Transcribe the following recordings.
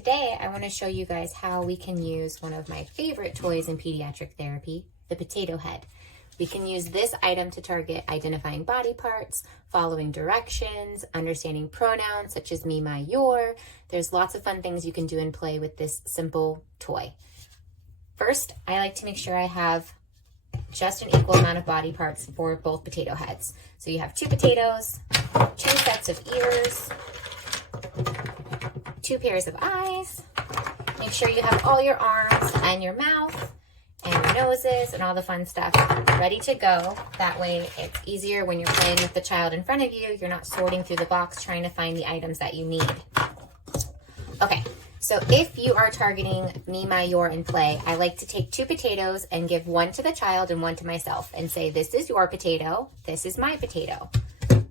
today I want to show you guys how we can use one of my favorite toys in pediatric therapy, the potato head. We can use this item to target identifying body parts, following directions, understanding pronouns such as me, my, your. There's lots of fun things you can do and play with this simple toy. First, I like to make sure I have just an equal amount of body parts for both potato heads. So you have 2 potatoes, 2 sets of ears, 2 pairs of eyes. Make sure you have all your arms and your mouth and your noses and all the fun stuff ready to go. That way it's easier when you're playing with the child in front of you. You're not sorting through the box trying to find the items that you need. Okay, so if you are targeting me, my, your in play, I like to take 2 potatoes and give 1 to the child and 1 to myself and say, this is your potato, this is my potato.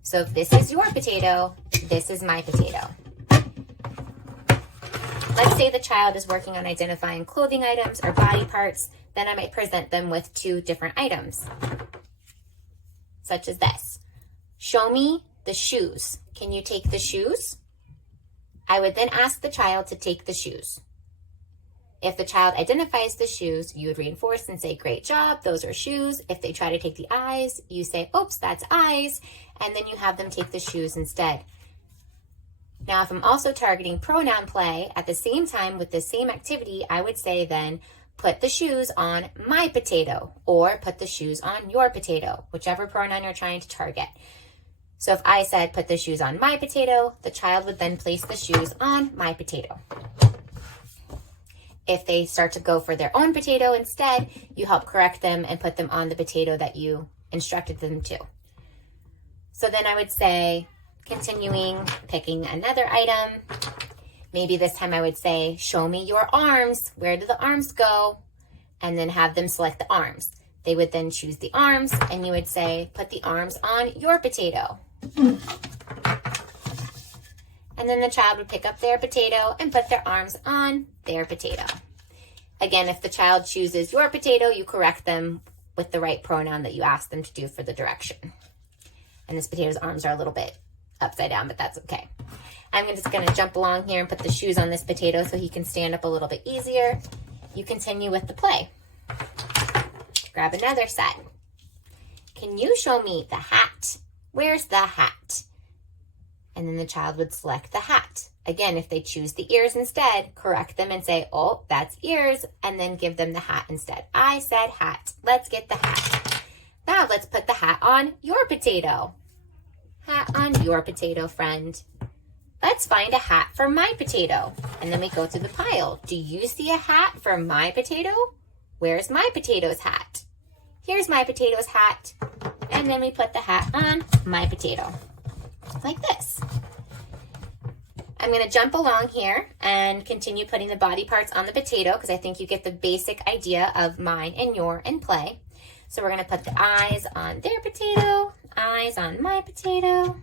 So if this is your potato, this is my potato. Let's say the child is working on identifying clothing items or body parts, then I might present them with 2 different items, such as this. Show me the shoes. Can you take the shoes? I would then ask the child to take the shoes. If the child identifies the shoes, you would reinforce and say, great job, those are shoes. If they try to take the eyes, you say, oops, that's eyes, and then you have them take the shoes instead. Now, if I'm also targeting pronoun play at the same time with the same activity, I would say then, put the shoes on my potato, or put the shoes on your potato, whichever pronoun you're trying to target. So if I said, put the shoes on my potato, the child would then place the shoes on my potato. If they start to go for their own potato instead, you help correct them and put them on the potato that you instructed them to. So then I would say, continuing, picking another item. Maybe this time I would say, show me your arms. Where do the arms go? And then have them select the arms. They would then choose the arms, and you would say, put the arms on your potato. And then the child would pick up their potato and put their arms on their potato. Again, if the child chooses your potato, you correct them with the right pronoun that you asked them to do for the direction. And this potato's arms are a little bit upside down, but that's okay. I'm just going to jump along here and put the shoes on this potato so he can stand up a little bit easier. You continue with the play. Grab another set. Can you show me the hat? Where's the hat? And then the child would select the hat. Again, if they choose the ears instead, correct them and say, oh, that's ears, and then give them the hat instead. I said hat. Let's get the hat. Now let's put the hat on your potato. Hat on your potato, friend. Let's find a hat for my potato. And then we go to the pile. Do you see a hat for my potato? Where's my potato's hat? Here's my potato's hat. And then we put the hat on my potato. Like this. I'm going to jump along here and continue putting the body parts on the potato because I think you get the basic idea of mine and your in play. So we're going to put the eyes on their potato, eyes on my potato,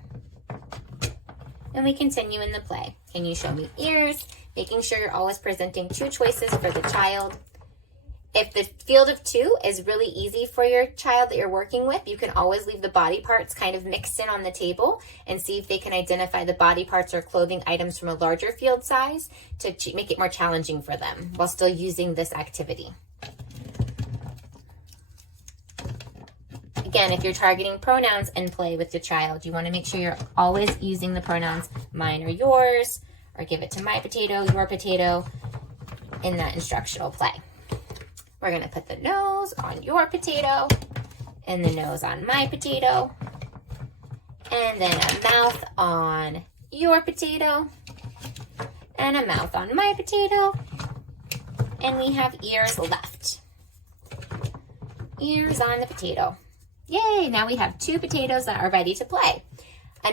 and we continue in the play. Can you show me ears? Making sure you're always presenting 2 choices for the child. If the field of 2 is really easy for your child that you're working with, you can always leave the body parts kind of mixed in on the table and see if they can identify the body parts or clothing items from a larger field size to make it more challenging for them while still using this activity. Again, if you're targeting pronouns in play with your child, you want to make sure you're always using the pronouns mine or yours, or give it to my potato, your potato, in that instructional play. We're going to put the nose on your potato, and the nose on my potato, and then a mouth on your potato, and a mouth on my potato, and we have ears left. Ears on the potato. Yay, now we have 2 potatoes that are ready to play.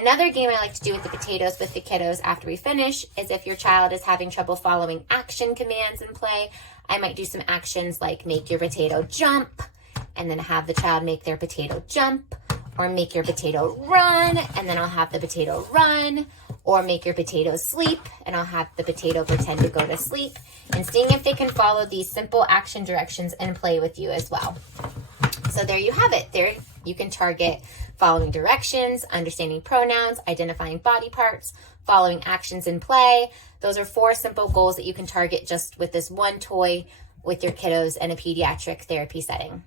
Another game I like to do with the potatoes with the kiddos after we finish is if your child is having trouble following action commands in play, I might do some actions like make your potato jump, and then have the child make their potato jump, or make your potato run, and then I'll have the potato run, or make your potato sleep, and I'll have the potato pretend to go to sleep, and seeing if they can follow these simple action directions and play with you as well. So there you have it. There you can target following directions, understanding pronouns, identifying body parts, following actions in play. Those are 4 simple goals that you can target just with this one toy with your kiddos in a pediatric therapy setting.